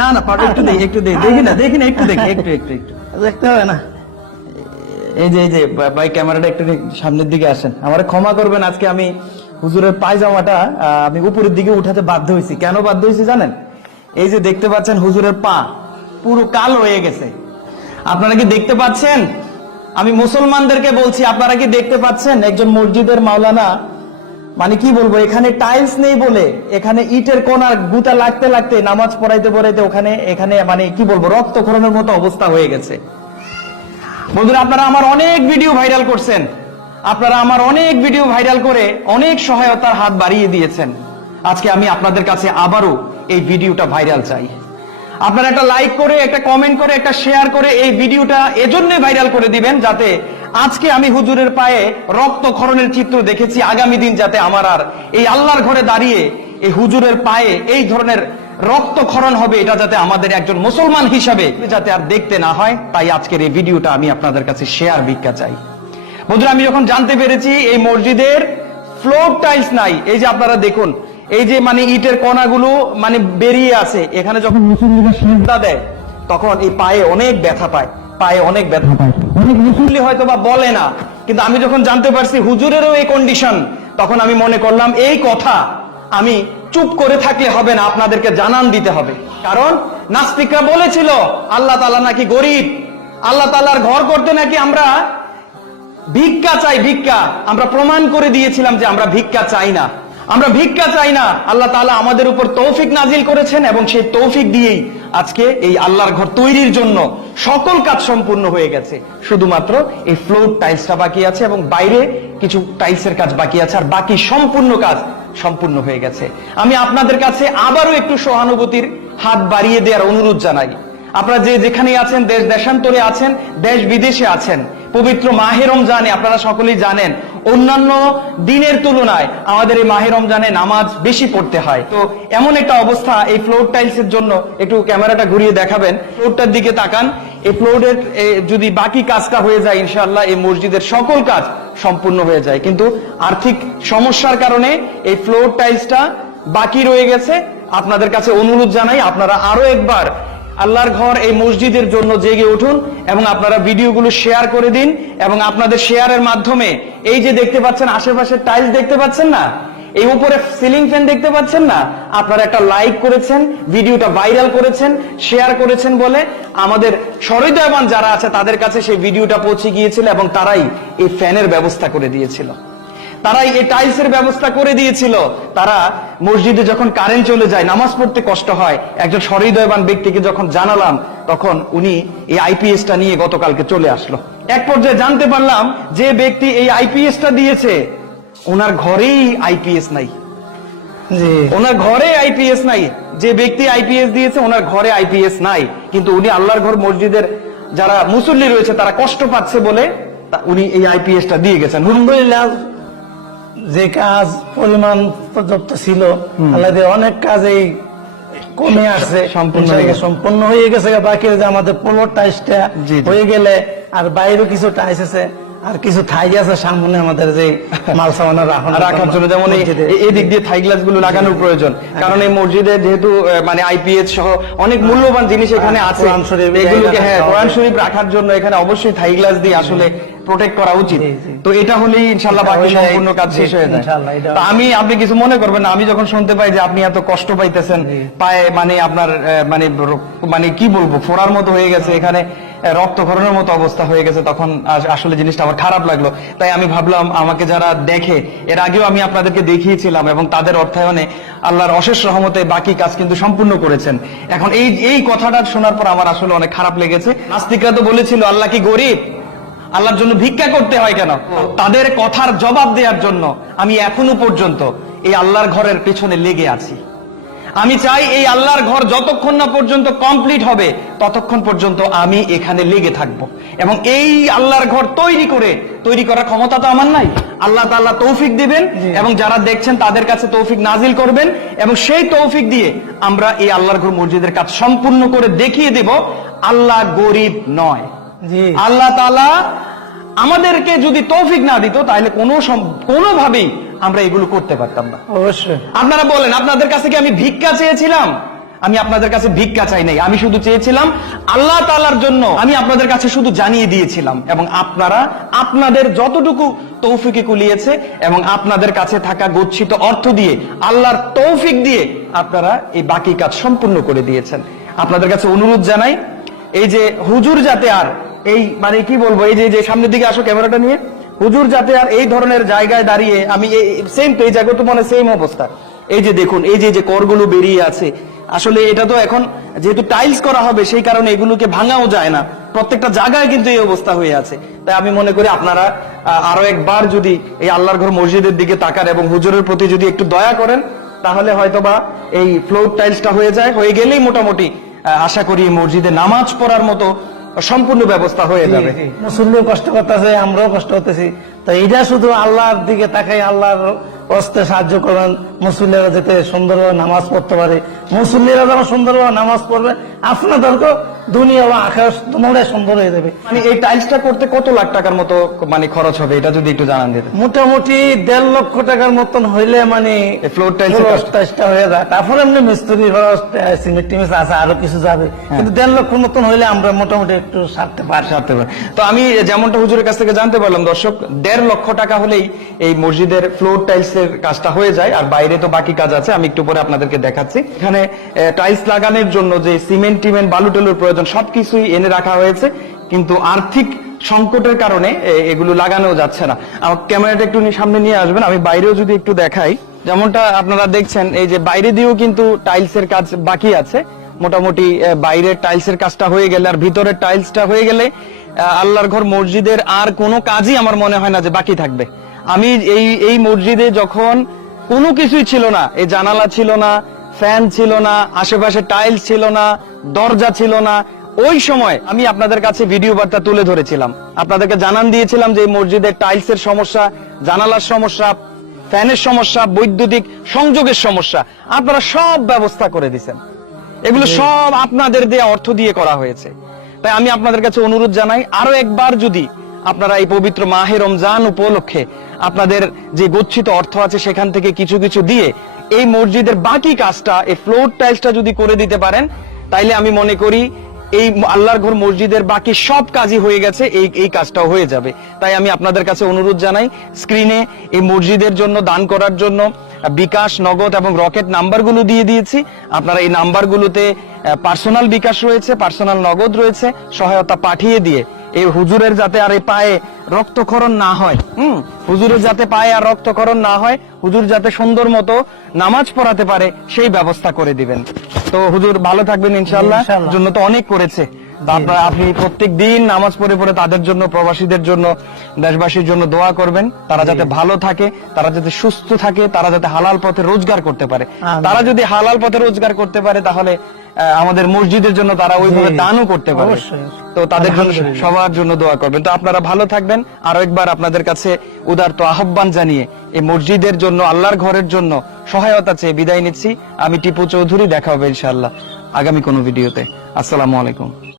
না না পারো, একটু দেখি দেখি না একটু দেখি একটু দেখতে হবে না। এই যে ভাই ক্যামেরাটা একটু সামনের দিকে আসেন। আমার ক্ষমা করবেন, আজকে আমি হুজুরের পায়জামাটা আমি উপরের দিকে উঠাতে বাধ্য হয়েছি। কেন বাধ্য হয়েছি জানেন? এই যে দেখতে পাচ্ছেন হুজুরের পা পুরো কালো হয়ে গেছে। আপনারা কি দেখতে পাচ্ছেন? আমি মুসলমানদেরকে বলছি, আপনারা কি দেখতে পাচ্ছেন? একজন মসজিদের মাওলানা, মানে কি বলবো, এখানে টাইলস নেই বলে এখানে ইটের কোনার গুতা লাগতে লাগতে নামাজ পড়াইতে এখানে মানে কি বলবো, রক্তক্ষরণের মতো অবস্থা হয়ে গেছে। বন্ধুরা, আপনারা আমার অনেক ভিডিও ভাইরাল করছেন, আপনারা আমার অনেক ভিডিও ভাইরাল করে অনেক সহায়তার হাত বাড়িয়ে দিয়েছেন। আজকে আমি আপনাদের কাছে আবারও এই ভিডিওটা ভাইরাল চাই। আপনারা একটা লাইক করে, একটা কমেন্ট করে, একটা শেয়ার করে এই ভিডিওটা এজন্য ভাইরাল করে দিবেন, যাতে আজকে আমি হুজুরের পায়ে রক্তক্ষরণের চিত্র দেখেছি, আগামী দিন যাতে আমার আর এই আল্লাহর ঘরে দাঁড়িয়ে এই হুজুরের পায়ে এই ধরনের রক্তক্ষরণ হবে, এটা যাতে আমাদের একজন মুসলমান হিসাবে যাতে আর দেখতে না হয়, তাই আজকের এই ভিডিওটা আমি আপনাদের কাছে শেয়ার ভিক্ষা চাই। বন্ধুরা, আমি যখন জানতে পেরেছি এই মসজিদের ফ্লোর টাইলস নাই, এই যে আপনারা দেখুন, এই যে মানে ইটের কণাগুলো মানে বেরিয়ে আছে, এখানে যখন মুসল্লিরা সিজদা দেয় তখন এই পায়ে অনেক ব্যথা পায়, অনেক মুসল্লি হয়তো বা বলে না, কিন্তু আমি যখন জানতে পারছি হুজুরেরও এই কন্ডিশন, তখন আমি মনে করলাম এই কথা আমি চুপ করে থাকলে হবে না, আপনাদেরকে জানান দিতে হবে। কারণ নাস্তিকরা বলেছিল আল্লাহ তাআলা নাকি গরিব, আল্লাহ তাআলার ঘর করতে নাকি আমরা ভিক্ষা চাই, ভিক্ষা। আমরা প্রমাণ করে দিয়েছিলাম যে আমরা ভিক্ষা চাই না, আল্লাহ তাআলা আমাদের উপর তৌফিক নাজিল করেছেন, এবং সেই তৌফিক দিয়েই আজকে এই আল্লাহর ঘর তৈরির জন্য সকল কাজ সম্পূর্ণ হয়ে গেছে। শুধুমাত্র এই ফ্লোর টাইলসটা বাকি আছে এবং বাইরে কিছু টাইলসের কাজ বাকি আছে, আর বাকি সম্পূর্ণ কাজ সম্পূর্ণ হয়ে গেছে। আমি আপনাদের কাছে আবারও একটু সহানুভূতির হাত বাড়িয়ে দেওয়ার অনুরোধ জানাই। আপনারা যে যেখানে আছেন, দেশ দেশান্তরে আছেন, দেশ বিদেশে আছেন, পবিত্র মাহে রমজানে আপনারা সকলেই জানেন অন্যান্য দিনের তুলনায় আমাদের এই মাহে রমজানে নামাজ বেশি পড়তে হয়। তো এমন একটা অবস্থা, এই ফ্লোর টাইলসের জন্য একটু ক্যামেরাটা ঘুরিয়ে দেখাবেন, ফ্লোরটার দিকে তাকান। এই ফ্লোরের যদি বাকি কাজটা হয়ে যায়, ইনশাআল্লাহ এই মসজিদের সকল কাজ সম্পূর্ণ হয়ে যায়, কিন্তু আর্থিক সমস্যার কারণে এই ফ্লোর টাইলসটা বাকি রয়ে গেছে। আপনাদের কাছে অনুরোধ জানাই, আপনারা আরো একবার আল্লাহর ঘর এই মসজিদের জন্য জেগে উঠুন এবং আপনারা ভিডিওগুলো শেয়ার করে দিন, এবং আপনাদের শেয়ারের মাধ্যমে এই যে দেখতে পাচ্ছেন আশেপাশে টাইলস দেখতে পাচ্ছেন না, এই উপরে সিলিং ফ্যান দেখতে পাচ্ছেন না, আপনারা একটা লাইক করেছেন, ভিডিওটা ভাইরাল করেছেন, শেয়ার করেছেন বলে আমাদের সহৃদয়বান যারা আছে তাদের কাছে সেই ভিডিওটা পৌঁছে গিয়েছিল, এবং তারাই এই ফ্যানের ব্যবস্থা করে দিয়েছিল, তারাই এই টাইলসের ব্যবস্থা করে দিয়েছিল। তারা মসজিদে যখন কারেন্ট চলে যায়, নামাজ পড়তে কষ্ট হয়, একজন সহৃদয়বান ব্যক্তিকে যখন জানালাম, তখন উনি এই আইপিএসটা নিয়ে গতকালকে চলে আসলো। এক পর্যায়ে জানতে পারলাম যে ব্যক্তি এই আইপিএসটা দিয়েছে ওনার ঘরেই আইপিএস নাই, ওনার ঘরে আইপিএস নাই। যে ব্যক্তি আইপিএস দিয়েছে ওনার ঘরে আইপিএস নাই, কিন্তু উনি আল্লাহর ঘর মসজিদের যারা মুসল্লি রয়েছে তারা কষ্ট পাচ্ছে বলে উনি এই আইপিএসটা দিয়ে গেছেন। আলহামদুলিল্লাহ, যে কাজ পরিমাণ পর্যাপ্ত ছিল, আল্লাহ দিয়ে অনেক কাজেই কমে আসছে, সম্পূর্ণ হয়ে গেছে। বাকি যে আমাদের ফ্লোর টাইলসটা হয়ে গেলে, আর বাইরেও কিছু টাইলস আছে, আর কিছু থাই আছে সামনে আমাদের যে মাল সামান রাখার জন্য, যেমন এই দিক দিয়ে থাই গ্লাস গুলো লাগানোর প্রয়োজন, কারণ এই মসজিদে যেহেতু মানে আইপিএস সহ অনেক মূল্যবান জিনিস এখানে আছে, এগুলোকে কোরআন শরীফ রাখার জন্য এখানে অবশ্যই থাই গ্লাস দিয়ে আসলে প্রোটেক্ট করা উচিত। তো এটা হলেই ইনশাআল্লাহ বাকি সম্পূর্ণ কাজ শেষ হয়ে যায়। আপনি কিছু মনে করবেন না, আমি যখন শুনতে পাই যে আপনি এত কষ্ট পাইতেছেন পায়ে, মানে আপনার মানে কি বলবো, ফোড়ার মতো হয়ে গেছে, এখানে রক্তক্ষরণের মতো অবস্থা হয়ে গেছে, তখন আসলে জিনিসটা আমার খারাপ লাগলো। তাই আমি ভাবলাম আমাকে যারা দেখে, এর আগেও আমি আপনাদেরকে দেখিয়েছিলাম, এবং তাদের অর্থায়নে আল্লাহর অশেষ রহমতে বাকি কাজ কিন্তু সম্পূর্ণ করেছেন। এখন এই কথাটা শোনার পর আমার আসলে অনেক খারাপ লেগেছে। নাস্তিকরা তো বলেছিল আল্লাহ কি গরিব, আল্লাহর জন্য ভিক্ষা করতে হয় কেন? তাদের কথার জবাব দেওয়ার জন্য আমি এখনো পর্যন্ত এই আল্লাহর ঘরের পেছনে লেগে আছি। আমি চাই এই আল্লাহর ঘর যতক্ষণ না পর্যন্ত কমপ্লিট হবে ততক্ষণ পর্যন্ত আমি এখানে লেগে থাকব, এবং এই আল্লাহর ঘর তৈরি করার ক্ষমতা তো আমার নাই। আল্লাহ তাআলা তৌফিক দিবেন, এবং যারা দেখছেন তাদের কাছে তৌফিক নাজিল করবেন, এবং সেই তৌফিক দিয়ে আমরা এই আল্লাহর ঘর মসজিদের কাজ সম্পূর্ণ করে দেখিয়ে দেব আল্লাহ গরিব নয়। আল্লাহ তাআলা আমাদেরকে যদি তৌফিক না দিত তাহলে কোনোভাবেই আমরা এগুলো করতে পারতাম না। অবশ্যই। আপনারা বলেন, আপনাদের কাছে কি আমি ভিক্ষা চেয়েছিলাম? আমি আপনাদের কাছে ভিক্ষা চাই নাই, আমি শুধু চেয়েছিলাম আল্লাহ তাআলার জন্য, আমি আপনাদের কাছে শুধু জানিয়ে দিয়েছিলাম, এবং আপনারা আপনাদের যতটুকু তৌফিকে কুলিয়েছে এবং আপনাদের কাছে থাকা গচ্ছিত অর্থ দিয়ে, আল্লাহর তৌফিক দিয়ে আপনারা এই বাকি কাজ সম্পূর্ণ করে দিয়েছেন। আপনাদের কাছে অনুরোধ জানাই, এই যে হুজুর যাতে আর এই মানে কি বলবো, এই যে সামনের দিকে আসো ক্যামেরাটা নিয়ে, হুজুর যাতে আর এই ধরনের জায়গায় দাঁড়িয়ে, আমি সেম পেজ আগে তো মনে সেম অবস্থা, এই যে দেখুন এই যে করগুলো বেরিয়ে আছে, আসলে এটা তো এখন যেহেতু টাইলস করা হবে সেই কারণে এগুলোকে ভাঙাও যায় না, প্রত্যেকটা জায়গায় কিন্তু এই অবস্থা হয়ে আছে। তাই আমি মনে করি আপনারা আরো একবার যদি এই আল্লাহর ঘর মসজিদের দিকে তাকান এবং হুজুরের প্রতি যদি একটু দয়া করেন, তাহলে হয়তোবা এই ফ্লোর টাইলসটা হয়ে গেলেই মোটামুটি আশা করি মসজিদে নামাজ পড়ার মতো সম্পূর্ণ ব্যবস্থা হয়ে যাবে। মুসল্লিও কষ্ট করতেছে, আমরাও কষ্ট করতেছি, তো এটা শুধু আল্লাহর দিকে তাকাই, আল্লাহর হস্তে সাহায্য করবেন, মুসল্লিরা যাতে সুন্দরভাবে নামাজ পড়তে পারে। মুসল্লিরা যখন সুন্দরভাবে নামাজ পড়বে, আপনাদেরকে দুনিয়া বা আকাশ দুটোটাই সুন্দর হয়ে যাবে। মানে এই টাইলসটা করতে কত লাখ টাকার মতো মানে খরচ হবে, এটা যদি একটু জানান দিতেন। মোটামুটি 1.5 লক্ষ টাকার মতন হইলে মানে ফ্লোর টাইলসটা হয়ে যায়। তারপরে এমনি মিস্ত্রি খরচ, সিমেন্ট টিমেন্ট আছে, আরো কিছু যাবে, কিন্তু 1.5 লক্ষ মতন হইলে আমরা মোটামুটি একটু সারতে পারি। তো আমি যেমনটা হুজুরের কাছ থেকে জানতে পারলাম দর্শক, 1.5 লক্ষ টাকা হলেই এই মসজিদের ফ্লোর টাইলস এর কাজটা হয়ে যায়, আর বাইরে তো বাকি কাজ আছে, আমি একটু পরে আপনাদেরকে দেখাচ্ছি। এখানে টাইলস লাগানোর জন্য যে সিমেন্ট টিমেন্ট বালু টেলুর প্রয়োজন সবকিছুই এনে রাখা হয়েছে, কিন্তু আর্থিক সংকটের কারণে এগুলো লাগানো যাচ্ছে না। আমার ক্যামেরাটা একটু সামনে নিয়ে আসবেন, আমি বাইরেও যদি একটু দেখাই, যেমনটা আপনারা দেখছেন এই যে বাইরে দিয়েও কিন্তু টাইলসের কাজ বাকি আছে। মোটামুটি বাইরের টাইলসের কাজটা হয়ে গেলে আর ভিতরের টাইলসটা হয়ে গেলে আল্লাহর ঘর মসজিদের আর কোনো কাজই আমার মনে হয় না যে বাকি থাকবে। আমি এই মসজিদে যখন কোনো কিছুই ছিল না, এই জানালা ছিল না, ফ্যান ছিল না, আশেপাশে টাইলস ছিল না, দরজা ছিল না, ওই সময় আমি আপনাদের কাছে ভিডিও বার্তা তুলে ধরেছিলাম, আপনাদেরকে জানান দিয়েছিলাম যে এই মসজিদের টাইলসের সমস্যা, জানালার সমস্যা, ফ্যানের সমস্যা, বৈদ্যুতিক সংযোগের সমস্যা, আপনারা সব ব্যবস্থা করে দিয়েছেন। এগুলো সব আপনাদের দেয়া অর্থ দিয়ে করা হয়েছে। তাই আমি আপনাদের কাছে অনুরোধ জানাই, আরো একবার যদি আপনারা এই পবিত্র মাহে রমজান উপলক্ষে আপনাদের যে গচ্ছিত অর্থ আছে সেখান থেকে কিছু কিছু দিয়ে এই মসজিদের বাকি কাজটা, এই ফ্লোর টাইলসটা যদি করে দিতে পারেন, তাইলে আমি মনে করি এই আল্লাহর ঘর মসজিদের বাকি সব কাজই হয়ে গেছে, এই কাজটাও হয়ে যাবে। তাই আমি আপনাদের কাছে অনুরোধ জানাই, স্ক্রিনে এই মসজিদের জন্য দান করার জন্য বিকাশ, নগদ এবং রকেট নাম্বারগুলো দিয়ে দিয়েছি। আপনারা এই নাম্বারগুলোতে পার্সোনাল বিকাশ রয়েছে, পার্সোনাল নগদ রয়েছে, সহায়তা পাঠিয়ে দিয়ে এই হুজুরের যাতে আর এই পায়ে রক্তক্ষরণ না হয়, হুজুরের যাতে পায়ে আর রক্তক্ষরণ না হয়, হুজুর যাতে সুন্দর মতো নামাজ পড়াতে পারে সেই ব্যবস্থা করে দিবেন। তো হুজুর ভালো থাকবেন ইনশাআল্লাহ, জন্য তো অনেক করেছে। আপনি প্রত্যেক দিন নামাজ পড়ে পড়ে তাদের জন্য, প্রবাসীদের জন্য, দেশবাসীর জন্য দোয়া করবেন, তারা যাতে ভালো থাকে, তারা যাতে সুস্থ থাকে, তারা যাতে হালাল পথে রোজগার করতে পারে। তারা যদি হালাল পথে রোজগার করতে পারে তাহলে আমাদের মসজিদের জন্য তারা ওইভাবে দানও করতে পারে। তো তাদের জন্য, সবার জন্য দোয়া করবেন। তো আপনারা ভালো থাকবেন। আরো একবার আপনাদের কাছে উদারত আহ্বান জানিয়ে এই মসজিদের জন্য, আল্লাহর ঘরের জন্য সহায়তা চেয়ে বিদায় নিচ্ছি। আমি টিপু চৌধুরী, দেখা হবে ইনশাআল্লাহ আগামী কোনো ভিডিওতে। আসসালামু আলাইকুম।